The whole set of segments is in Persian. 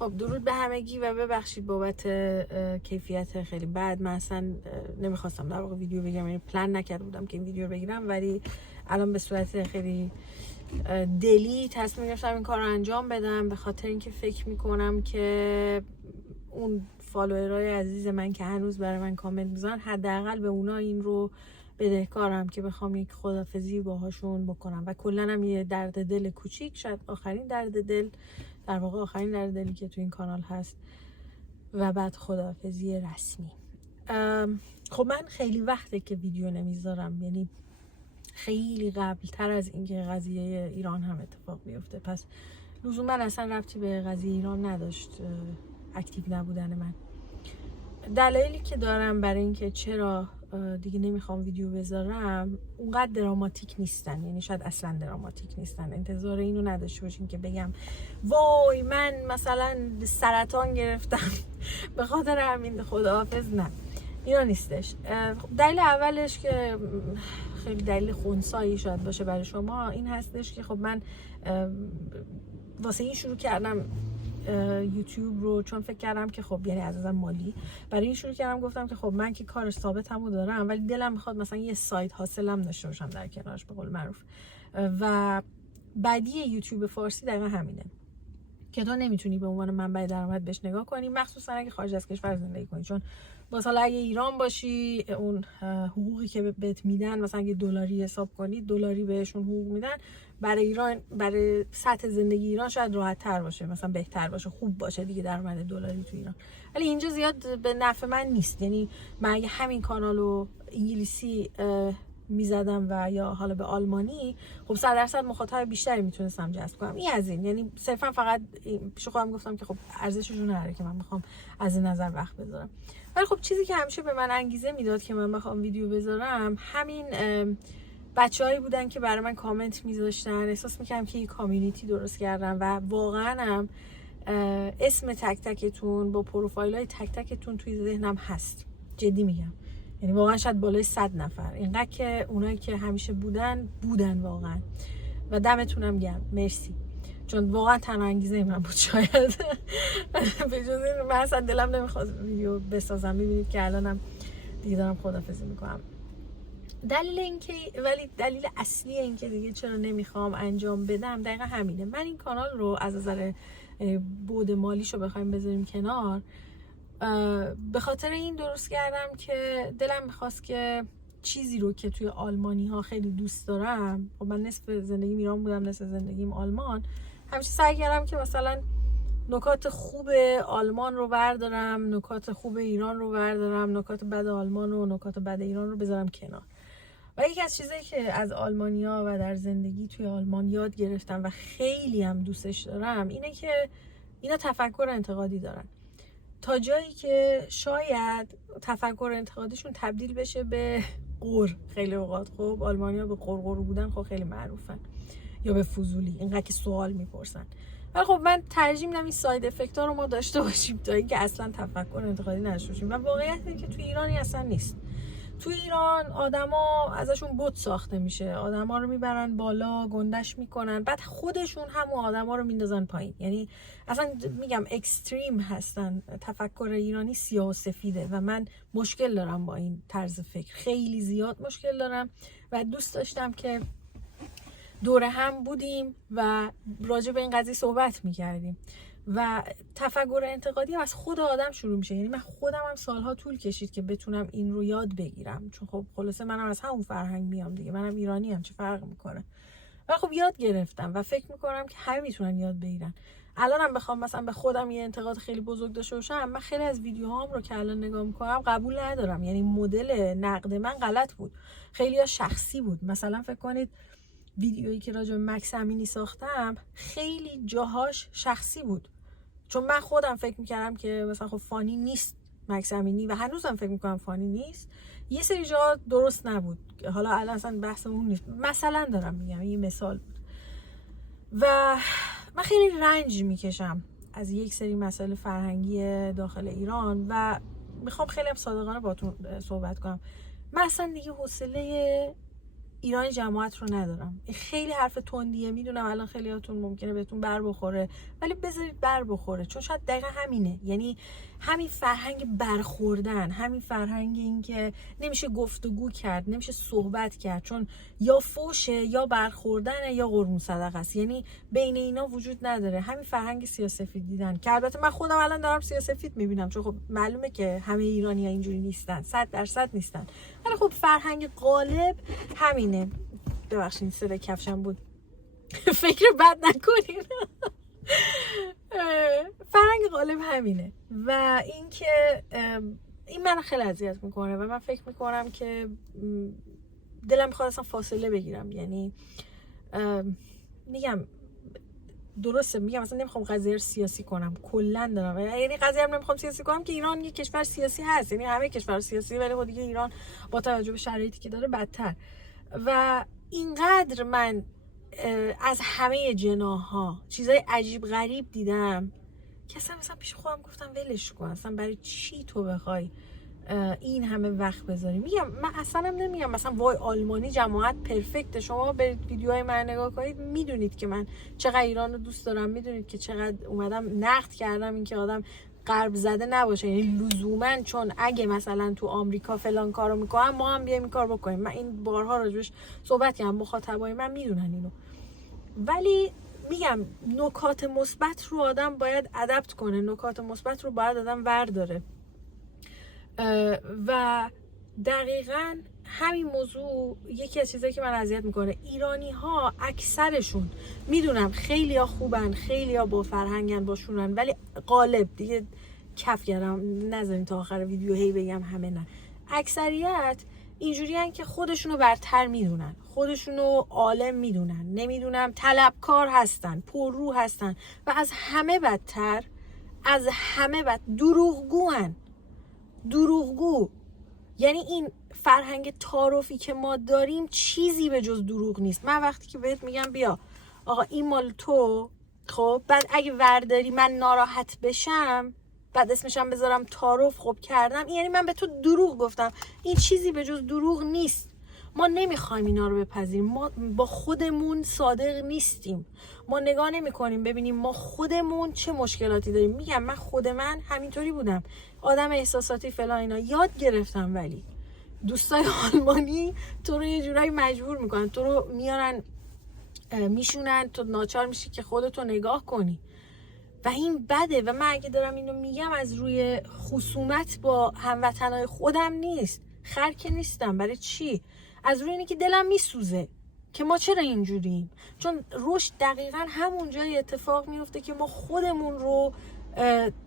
خب درود به همگی و ببخشید بابت کیفیت خیلی بد. من اصلا نمیخواستم در واقع ویدیو بگیرم، یعنی پلن نکرده بودم که این ویدیو رو بگیرم، ولی الان به صورت خیلی دلی تصمیم گرفتم این کار رو انجام بدم، به خاطر اینکه فکر میکنم که اون فالوورای عزیز من که هنوز برای من کامنت میذارن، حداقل به اونا این رو بدهکارم که بخوام یک خدافظی باهاشون بکنم و کلا هم یه درد دل کوچیک، شاید آخرین درد دل، در واقع آخرین درد دلی که تو این کانال هست و بعد خدافظی رسمی. خب من خیلی وقته که ویدیو نمیذارم، یعنی خیلی قبل تر از اینکه قضیه ایران هم اتفاق بیفته، پس لزوما اصلا ربطی به قضیه ایران نداشت اکتیو نبودن من. دلایلی که دارم برای اینکه چرا دیگه نمیخوام ویدیو بذارم اونقدر دراماتیک نیستن، یعنی شاید اصلا دراماتیک نیستن. انتظار اینو نداشته باشین که بگم وای من مثلا سرطان گرفتم به خاطر همین خداحافظ. نه، اینا نیستش. دلیل اولش که خیلی دلیل خنثایی شاید باشه برای شما این هستش که خب من واسه این شروع کردم یوتیوب رو، چون فکر کردم که خب یعنی از نظر مالی برای این شروع کردم، گفتم که خب من که کار ثابتمو دارم ولی دلم میخواد مثلا یه سایت حاصلم داشته باشم در کنارش، به قول معروف. و بعدی یوتیوب فارسی دقیقا همینه که تو نمیتونی به عنوان منبع درآمد بهش نگاه کنی، مخصوصا اگه خارج از کشور زندگی کنی. چون مثلا اگه ایران باشی اون حقوقی که بهت میدن، مثلا اگه دلاری حساب کنی دلاری بهشون حقوق میدن، برای ایران، برای سطح زندگی ایران شاید راحت تر باشه، مثلا بهتر باشه، خوب باشه دیگه درآمد دلاری تو ایران. ولی اینجا زیاد به نفع من نیست. یعنی من اگه همین کانالو انگلیسی میزدم و یا حالا به آلمانی، خب 100% مخاطب بیشتری میتونستم جذب کنم. این از این، یعنی صرفا فقط پیش خودم گفتم که خب ارزشش رو نداره که من بخوام از این نظر وقت بذارم. ولی خب چیزی که همیشه به من انگیزه میداد که من بخوام ویدیو بذارم همین بچه‌هایی بودن که برای من کامنت میذاشتن. احساس میکردم که یه کامیونیتی درست کردم و واقعا هم اسم تک تکتون با پروفایل‌های تک تکتون توی ذهنم هست. جدی میگم، یعنی واقعا شاید بالای 100 نفر، اینقدر که اونایی که همیشه بودن واقعا. و دمتونم گرم، مرسی، چون واقعا تنها انگیزه من بود شاید. به جز این من اصلا دلم نمیخواست ویدیو بسازم. میبینید که الانم دیگه دارم خدافظی میکنم. دلیل اصلی این که دیگه چرا نمیخوام انجام بدم دقیقا همینه. من این کانال رو از نظر بعد مالیشو بخوایم بذاریم کنار، به خاطر این درست کردم که دلم میخواست که چیزی رو که توی آلمانی ها خیلی دوست دارم، خب من نصف زندگیم ایران بودم، نصف زندگیم آلمان، همیشه سعی کردم که مثلا نکات خوب آلمان رو بردارم، نکات خوب ایران رو بردارم، نکات بد آلمان و نکات بد ایران رو بذارم کنار. و یکی از چیزایی که از آلمانیا و در زندگی توی آلمان یاد گرفتم و خیلی هم دوستش دارم اینه که اینا تفکر انتقادی دارن، تا جایی که شاید تفکر انتقادیشون تبدیل بشه به قور. خیلی اوقات خب آلمانیا به قرقر بودن خب خیلی معروفن، یا به فضولی، اینقدر که سوال میپرسن. ولی خب من ترجیح میدم این ساید افکت ها رو ما داشته باشیم تا اینکه اصلا تفکر انتقادی نداشته باشیم. و واقعیت اینه که توی ایرانی اصلا نیست. توی ایران آدما ازشون بت ساخته میشه، آدما رو میبرن بالا، گندش میکنن، بعد خودشون همون آدما رو میندازن پایین. یعنی اصلا میگم اکستریم هستن. تفکر ایرانی سیاه و سفیده و من مشکل دارم با این طرز فکر، خیلی زیاد مشکل دارم. و دوست داشتم که دوره هم بودیم و راجع به این قضیه صحبت میکردیم. و تفکر انتقادی هم از خود آدم شروع میشه. یعنی من خودم هم سالها طول کشید که بتونم این رو یاد بگیرم، چون خب خلاصه منم از همون فرهنگ میام دیگه، منم ایرانی هم، چه فرق میکنه. و خب یاد گرفتم و فکر میکنم که همه میتونن یاد بگیرن. الانم بخوام مثلا به خودم یه انتقاد خیلی بزرگ داشته باشم، من خیلی از ویدیوهام رو که الان نگاه میکنم قبول ندارم. یعنی مدل نقد من غلط بود، خیلی شخصی بود. مثلا فکر کنید ویدیویی که راجع به مکس امینی ساختم خیلی جاهاش شخصی بود، چون من خودم فکر میکردم که مثلا خب فانی نیست مکس امینی و هنوزم فکر میکنم فانی نیست. یه سری جا درست نبود، حالا الان اصلا بحث اون نیست، مثلا دارم میگم، یه مثال بود. و من خیلی رنج میکشم از یک سری مسائل فرهنگی داخل ایران و میخوام خیلی هم صادقانه باتون صحبت کنم. من اصلا دیگه حوصله ایران جماعت رو ندارم. خیلی حرف تندیه، میدونم الان خیلیاتون ممکنه بهتون بر بخوره، ولی بذارید بر بخوره، چون شاید دقیقا همینه. یعنی همین فرهنگ برخوردن، همین فرهنگ این که نمیشه گفتگو کرد، نمیشه صحبت کرد، چون یا فوشه یا برخوردنه یا قربون صدقه است، یعنی بین اینا وجود نداره. همین فرهنگ سیاه‌سفید دیدن که البته من خودم الان دارم سیاه‌سفید میبینم، چون خب معلومه که همه ایرانی‌ها اینجوری نیستن، 100% نیستن، ولی خب فرهنگ غالب همینه. ببخشید صدای کفشم بود. فکر بد نکنین. فرهنگ غالب همینه و اینکه این منو خیلی اذیت میکنه و من فکر میکنم که دلم میخواد اصلا فاصله بگیرم. یعنی میگم درسته، میگم اصلا نمیخوام قضیه رو سیاسی کنم، کلا دارم، یعنی قضیه رو نمیخوام سیاسی کنم که ایران یک کشور سیاسی هست، یعنی همه کشور سیاسی، ولی خود دیگه ایران با توجه به شرایطی که داره بدتر. و اینقدر من از همه جناها چیزای عجیب غریب دیدم که اصلا پیش خودم گفتم ولش کن، اصلا برای چی تو بخوای این همه وقت بذاری. میگم من اصلا هم نمیگم مثلا وای آلمانی جماعت پرفکته، شما برید ویدیوهای من نگاه کنید میدونید که من چقدر ایران رو دوست دارم، میدونید که چقدر اومدم نقد کردم این که آدم غرب زده نباشه، یعنی لزوما چون اگه مثلا تو آمریکا فلان کارو میکنن ما هم بیایم این کار بکنیم. من این بارها راجبش صحبت کردم، مخاطبای من میدونن اینو، ولی میگم نکات مثبت رو آدم باید ادپت کنه، نکات مثبت رو باید آدم ورداره و دقیقاً همین موضوع یکی از چیزایی که من اذیت میکنه. ایرانی ها اکثرشون میدونم خیلی ها خوبن، خیلی ها با فرهنگن، باشونن، ولی غالب دیگه کف کردم نذارین تا آخر ویدیو هی بگم همه نه، اکثریت اینجوری هن که خودشونو برتر میدونن، خودشونو عالم میدونن، نمیدونم طلبکار هستن، پررو هستن و از همه بدتر دروغگو. یعنی این فرهنگ تعارفی که ما داریم چیزی به جز دروغ نیست. من وقتی که بهت میگم بیا آقا این مال تو، خب بعد اگه ورداری من ناراحت بشم، بعد اسمشم بذارم تعارف، خب کردم، یعنی من به تو دروغ گفتم. این چیزی به جز دروغ نیست. ما نمیخوایم اینا رو بپذیریم، ما با خودمون صادق نیستیم، ما نگاه نمی کنیم ببینیم ما خودمون چه مشکلاتی داریم. میگم من خود من همینطوری بودم، آدم احساساتی فلان اینا، یاد گرفتم، ولی دوستای آلمانی تو رو یه جورایی مجبور میکنن، تو رو میارن میشونن، تو ناچار میشی که خودتو نگاه کنی و این بده. و من اگه دارم اینو میگم از روی خصومت با هموطنای خودم نیست، خرک نیستم، برای چی؟ از روی اینه که دلم میسوزه که ما چرا اینجوریم. چون رشد دقیقاً همون جای اتفاق میفته که ما خودمون رو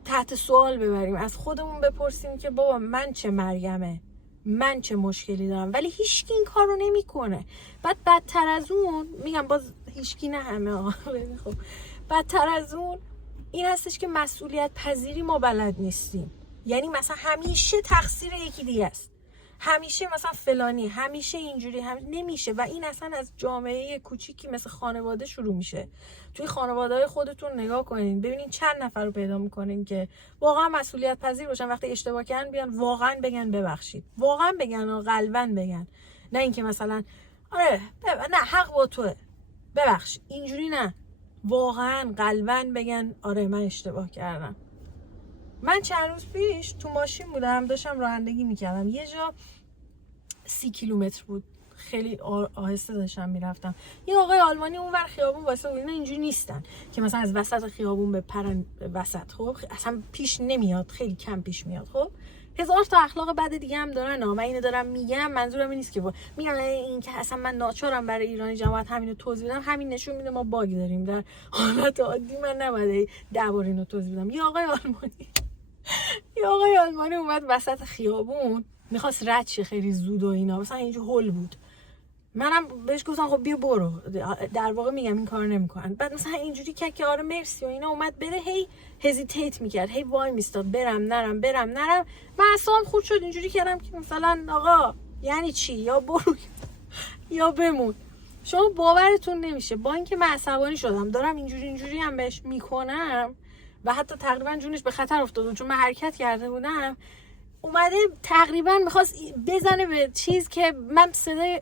تحت سوال ببریم، از خودمون بپرسیم که بابا من چه مریمه، من چه مشکلی دارم، ولی هیچکی این کار رو نمی کنه. بعد بدتر از اون، میگم باز هیچکی نه همه خب بدتر از اون این هستش که مسئولیت پذیری ما بلد نیستیم. یعنی مثلا همیشه تقصیر یکی دیگه است، همیشه مثلا فلانی، همیشه اینجوری، نمیشه. و این اصلا از جامعه کوچیکی مثل خانواده شروع میشه. توی خانواده‌های خودتون نگاه کنین ببینین چند نفر رو پیدا میکنین که واقعا مسئولیت پذیر باشن، وقتی اشتباه کردن بیان واقعا بگن ببخشید، واقعا بگن و قلباً بگن، نه اینکه مثلا آره نه حق با توه ببخش، اینجوری نه، واقعا قلباً بگن آره من اشتباه کردم. من چند روز پیش تو ماشین بودم، داشتم رانندگی میکردم، یه جا 30 کیلومتر بود، خیلی آهسته داشتم میرفتم، یه آقای آلمانی اونور خیابون واسه بود. اینا اینجوری نیستن که مثلا از وسط خیابون بپرن وسط، خب اصلا پیش نمیاد، خیلی کم پیش میاد. خب هزار تا اخلاق بد دیگه هم دارن. من اینو دارم میگم، منظورم این نیست که میگم این که اصلا من ناچارم برای ایرانی جماعت همینو توضیح بدم، همین نشون میده ما باگ داریم. در حالت عادی من نباید 10 بار اینو توضیح بدم. یه آقای آلمانی اومد وسط خیابون میخواست رد شه خیلی زود و اینا، مثلا اینجور هول بود. منم بهش گفتم خب بیا برو، در واقع میگم این کار نمیکنن. بعد مثلا اینجوری که آره مرسی و اینا، اومد بره، هی هزیتیت میکرد، هی وای میستاد، برم نرم. من اصلا خود شد اینجوری کردم که مثلا آقا یعنی چی، یا برو یا بمون. شما باورتون نمیشه، با اینکه من عصبانی شدم دارم اینجوری هم بهش میکنم و حتی تقریبا جونش به خطر افتاد چون من حرکت کرده بودم، اومده تقریبا میخواست بزنه به چیز که من صدای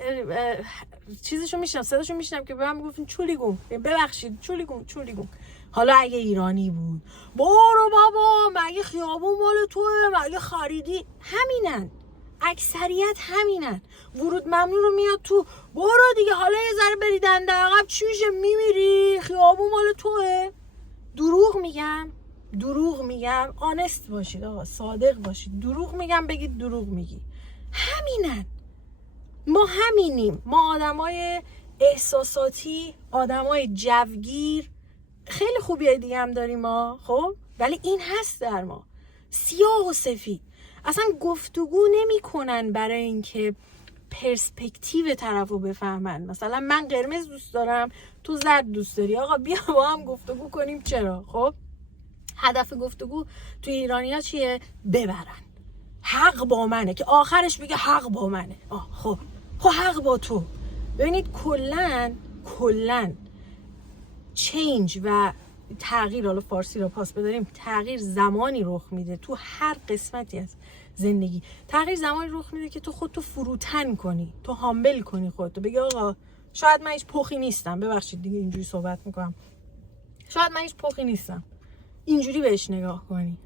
چیزشو میشنم، صداشو میشنم که به من میگفتن چولیگون، ببخشید چولیگون. حالا اگه ایرانی بود برو بابا مگه خیابون مال توه، مگه خریدی؟ همینن، اکثریت همینن. ورود ممنوع رو میاد تو، برو دیگه حالا یه ذره بری دنده عقب چی میشه، میمیری، خیابون مال توه. دروغ میگم، آنست باشید آقا، صادق باشید. دروغ میگم بگید دروغ میگی. همینن، ما همینیم. ما آدمای احساساتی، آدمای جوگیر، خیلی خوبیای دیگه هم داریم ما، خب ولی این هست در ما، سیاه و سفید. اصلا گفتگو نمی کنن برای اینکه پرسپکتیو طرفو بفهمن. مثلا من قرمز دوست دارم، تو زرد دوست داری، آقا بیا با هم گفتگو کنیم. چرا؟ خب هدف گفتگو تو ایرانیا چیه؟ ببرن. حق با منه، که آخرش بگه حق با منه. خب حق با تو. ببینید کلن چینج و تغییر، حالا فارسی رو پاس بداریم، تغییر زمانی رخ میده تو هر قسمتی از زندگی. تغییر زمانی رخ میده که تو خودتو فروتن کنی، تو هامبل کنی خودتو، بگی آقا شاید من هیچ پخی نیستم، ببخشید دیگه اینجوری صحبت میکنم، شاید من هیچ پخی نیستم، اینجوری بهش نگاه کنی.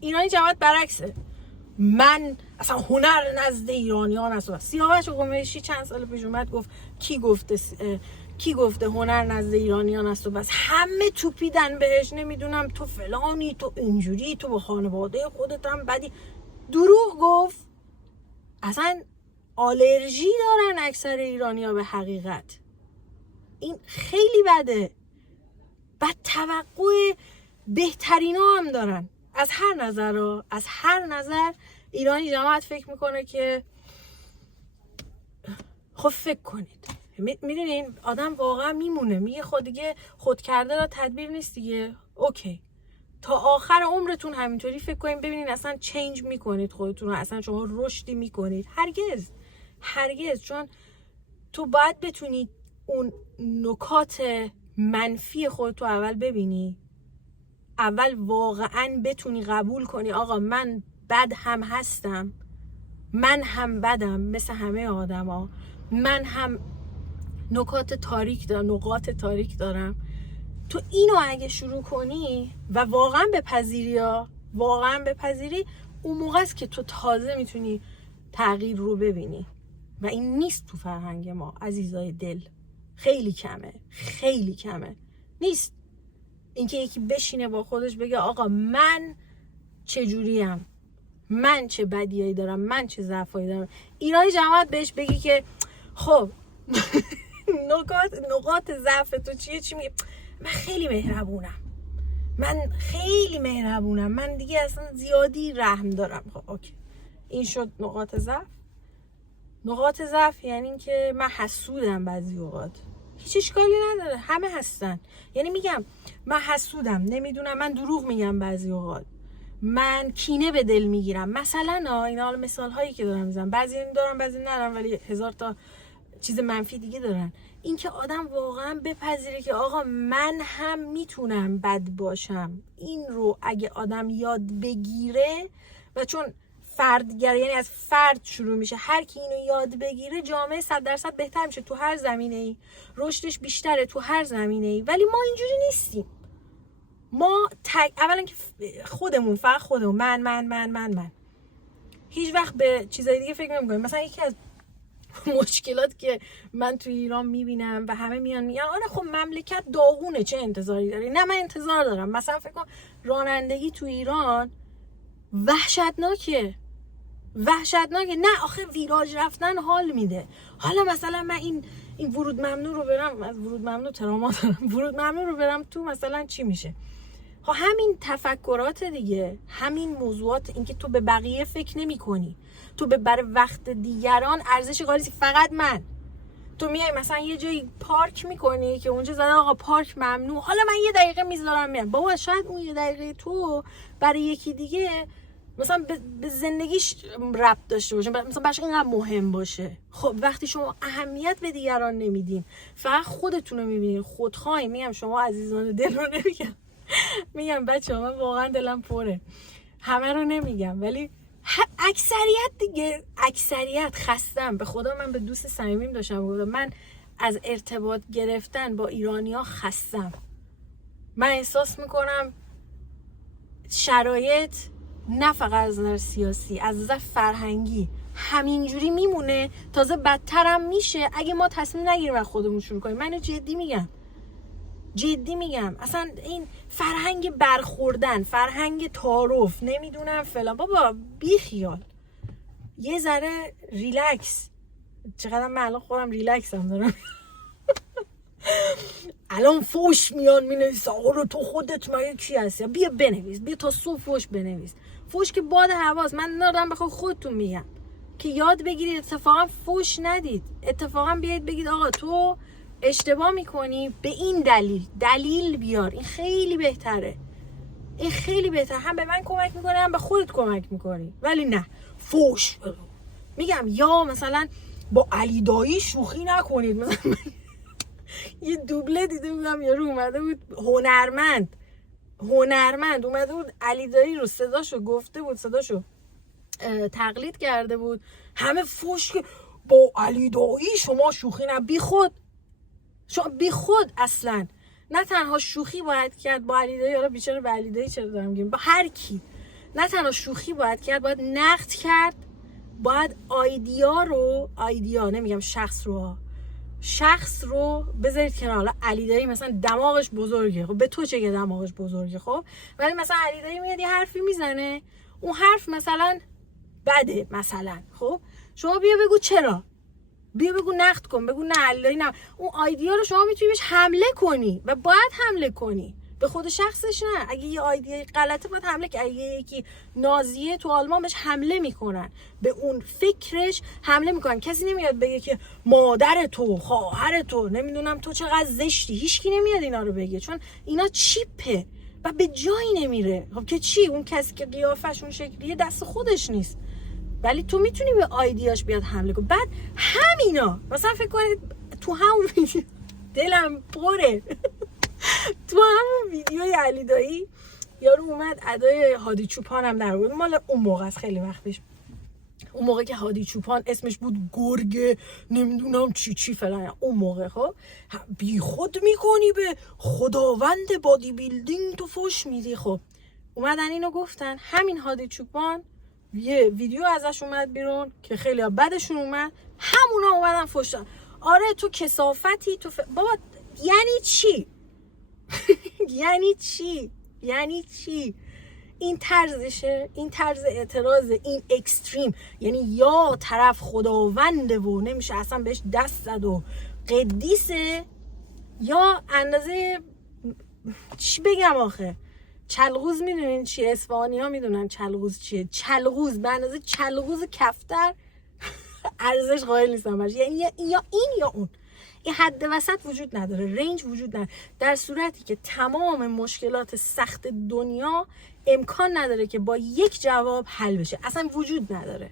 ایرانی جماعت برعکسه، من اصلا هنر نزد ایرانیان است. سیاوش قمیشی چند سال پیش اومد گفت کی گفته هنر نزد ایرانیان است و بس همه توپیدن بهش، نمیدونم تو فلانی، تو اینجوری، تو با خانواده خودت هم بدی. دروغ گفت. اصلا آلرژی دارن اکثر ایرانی‌ها به حقیقت. این خیلی بده. بعد توقع بهترینا هم دارن از هر نظر. ایرانی جماعت فکر میکنه که خب فکر کنید، میدونین آدم واقعا میمونه، میگه خود دیگه خود کرده را تدبیر نیست دیگه. اوکی، تا آخر عمرتون همینطوری فکر کنید، ببینین اصلا چینج میکنید خودتون رو، اصلا شما رشدی میکنید؟ هرگز. چون تو باید بتونی اون نکات منفی خودتو اول ببینی، اول واقعا بتونی قبول کنی آقا من بد هم هستم، من هم بدم مثل همه آدما، من هم نقاط تاریک دارم. تو اینو اگه شروع کنی و واقعا بپذیری، اون موقع است که تو تازه میتونی تغییر رو ببینی. و این نیست تو فرهنگ ما عزیزای دل، خیلی کمه. نیست اینکه یکی بشینه با خودش بگه آقا من چجوریم، من چه بدیایی دارم، من چه ضعفایی دارم. ایرانی جماعت بهش بگی که خب نقاط ضعف تو چیه، چی میگه؟ من خیلی مهربونم، من دیگه اصلا زیادی رحم دارم. خب اوکی، این شد نقاط ضعف. یعنی این که من حسودم بعضی اوقات، هیچ اشکالی نداره، همه هستن. یعنی میگم من حسودم، نمیدونم، من دروغ میگم بعضی اوقات، من کینه به دل میگیرم. مثلا اینا حالا مثال هایی که دارم میزنم، بعضی دارم بعضی ندارم، ولی هزار تا چیز منفی دیگه دارن. این که آدم واقعا بپذیره که آقا من هم میتونم بد باشم، این رو اگه آدم یاد بگیره، و چون فردگرایی یعنی از فرد شروع میشه، هر کی اینو یاد بگیره جامعه 100% بهتر میشه تو هر زمینه‌ای، رشدش بیشتره تو هر زمینه‌ای. ولی ما اینجوری نیستیم. ما اولا که خودمون، فقط خودمون، من هیچ وقت به چیزای دیگه فکر نمی‌کنیم. مثلا یکی از مشکلات که من تو ایران میبینم و همه میگن آره خب مملکت داغونه، چه انتظاری داری؟ نه، من انتظار دارم. مثلا فکر کن رانندگی تو ایران وحشتناکه. نه آخه ویراج رفتن حال میده. حالا مثلا من این ورود ممنوع رو برم، از ورود ممنوع تراما دارم، ورود ممنوع رو برم تو، مثلا چی میشه؟ خب همین تفکرات دیگه، همین موضوعات، اینکه تو به بقیه فکر نمی کنی، تو به برای وقت دیگران ارزش قائلی، فقط من. تو میای مثلا یه جایی پارک میکنی که اونجا زدن آقا پارک ممنوع، حالا من یه دقیقه میذارم میرم. بابا شاید اون یه دقیقه تو برای یکی دیگه مثلا به زندگیش ربط داشته باشه، مثلا براش اینقدر مهم باشه. خب وقتی شما اهمیت به دیگران نمیدین، فقط خودتون رو میبینین، خودخواهی، میگم شما عزیزان دل رو نمیگم، میگم بچه‌ها من واقعا دلم پره، همه رو نمیگم، ولی اکثریت دیگه، اکثریت خستم. به خدا من به دوست صمیمیم داشتم گفتم من از ارتباط گرفتن با ایرانی‌ها خستم. من احساس میکنم شرایط نه فقط از نظر سیاسی، از نظر فرهنگی همینجوری میمونه، تازه بدترم میشه اگه ما تصمیم نگیریم از خودمون شروع کنیم. من جدی میگم اصلا این فرهنگ برخوردن، فرهنگ تعارف، نمیدونم فلان، بابا بی خیال، یه ذره ریلکس. چقدر من الان خودم ریلکس هم دارم. الان فوش میان مینویسه آقا رو تو خودت مگه کی هستی؟ بیا بنویس، بیا تا صبح فوش بنویس. فوش که باد هواست. من دارم بخوام خودتون میگم که یاد بگیرید اتفاقا فوش ندید، اتفاقا بیاید بگید آقا تو اشتباه میکنی به این دلیل بیار. این خیلی بهتره، این خیلی بهتره، هم به من کمک میکنه هم به خودت کمک میکنی. ولی نه فوش میگم. یا مثلا با علی دایی شوخی نکنید. مثلا یه دوبله دیده بودم یارو اومده بود هنرمند اومده بود علی دایی رو صداشو گفته بود، صداشو تقلید کرده بود، همه فوش که با علی دایی شما شوخی نه. بی خود اصلا نه تنها شوخی باید کرد با علی دایی، حالا بیچاره به علی دایی چرا دارم میگم، با هر کی نه تنها شوخی باید کرد، باید نقد کرد، باید آیدیا نمیگم شخص رو بذارید کنار. حالا علی دایی مثلا دماغش بزرگه، خب به تو چه که دماغش بزرگه، خب ولی مثلا علی دایی میاد یه حرفی میزنه، اون حرف مثلا بده مثلا، خب شما بیا بگو چرا، بیا بگو نقد کن، بگو نه علی دایی نه. اون آیدیا رو شما میتونی بهش حمله کنی و باید حمله کنی، به خود شخصش نه. اگه یه ایده غلطه باید حمله کنی. اگه یکی نازیه تو آلمان بهش حمله میکنن، به اون فکرش حمله میکنن. کسی نمیاد بگه که مادر تو، خواهر تو، نمیدونم تو چقدر زشتی. هیچکی نمیاد اینا رو بگه، چون اینا چیپه و به جایی نمیره. خب که چی؟ اون کسی که قیافش اون شکلیه دست خودش نیست، ولی تو میتونی به آیدیاش بیاد حمله کن. بعد همینا مثلا فکر کنید تو همون ویدیو دلم پره تو همون ویدیوی علی دایی یارو اومد ادای هادی چوپان هم در بود. مال اون موقع است، خیلی وقت پیش، اون موقع که هادی چوپان اسمش بود گرگ نمیدونم چی فلان. اون موقع خب بی خود میکنی به خداوند بادی بیلدینگ تو فوش میدی. خب اومدن اینو گفتن، همین هادی چوپان یه ویدیو ازش اومد بیرون که خیلی بدشون اومد، همونا اومدن فوش دادن. آره تو کثافتی، تو بابا یعنی چی؟ یعنی چی؟ این طرزشه، این طرز اعتراض، این اکستریم. یعنی یا طرف خداونده و نمیشه اصلا بهش دست زد و قدیسه، یا اندازه چی بگم آخه، چلغوز. میدونین چیه؟ اصفهانی ها میدونن چلغوز چیه. چلغوز به اندازه چلغوز کفتر ارزش قائل نیستم براش. یعنی یا این یا اون. این حد وسط وجود نداره، رنج وجود نداره، در صورتی که تمام مشکلات سخت دنیا امکان نداره که با یک جواب حل بشه. اصلا وجود نداره.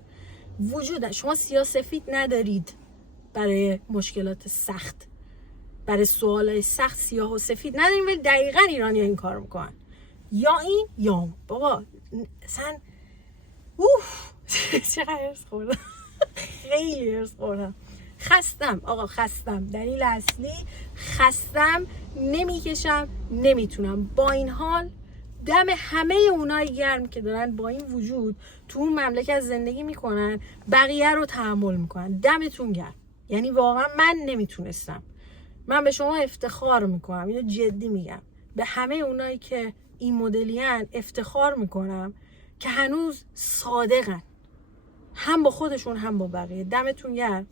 شما سیاه‌سفید ندارید برای مشکلات سخت، برای سوالای سخت سیاه و سفید نداریم. ولی دقیقاً ایرانی ها این کار میکنن، یا این یا اون. بابا اصلا چقدر هرس خوردم. خیلی هرس خوردم. خستم آقا، خستم. دلیل اصلی خستم، نمیکشم، نمیتونم. با این حال دم همه اونایی گرم که دارن با این وجود تو اون مملکت زندگی میکنن، بقیه رو تحمل میکنن. دمتون گرم. یعنی واقعا من نمیتونستم. من به شما افتخار میکنم، اینو جدی میگم، به همه اونایی که این مدلیان افتخار میکنم که هنوز صادقن، هم با خودشون هم با بقیه. دمتون گرم.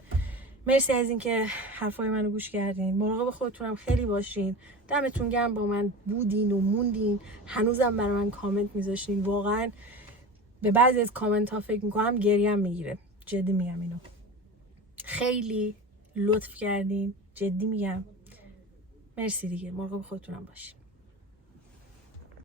مرسی از این که حرفای منو گوش کردین. مراقب خودتونم خیلی باشین. دمتون گرم با من بودین و موندین، هنوزم برای من کامنت میذاشتین. واقعا به بعضی از کامنت ها فکر میکنم گریم میگیره. جدی میگم اینو. خیلی لطف کردین، جدی میگم. مرسی دیگه. مراقب خودتونم باشین.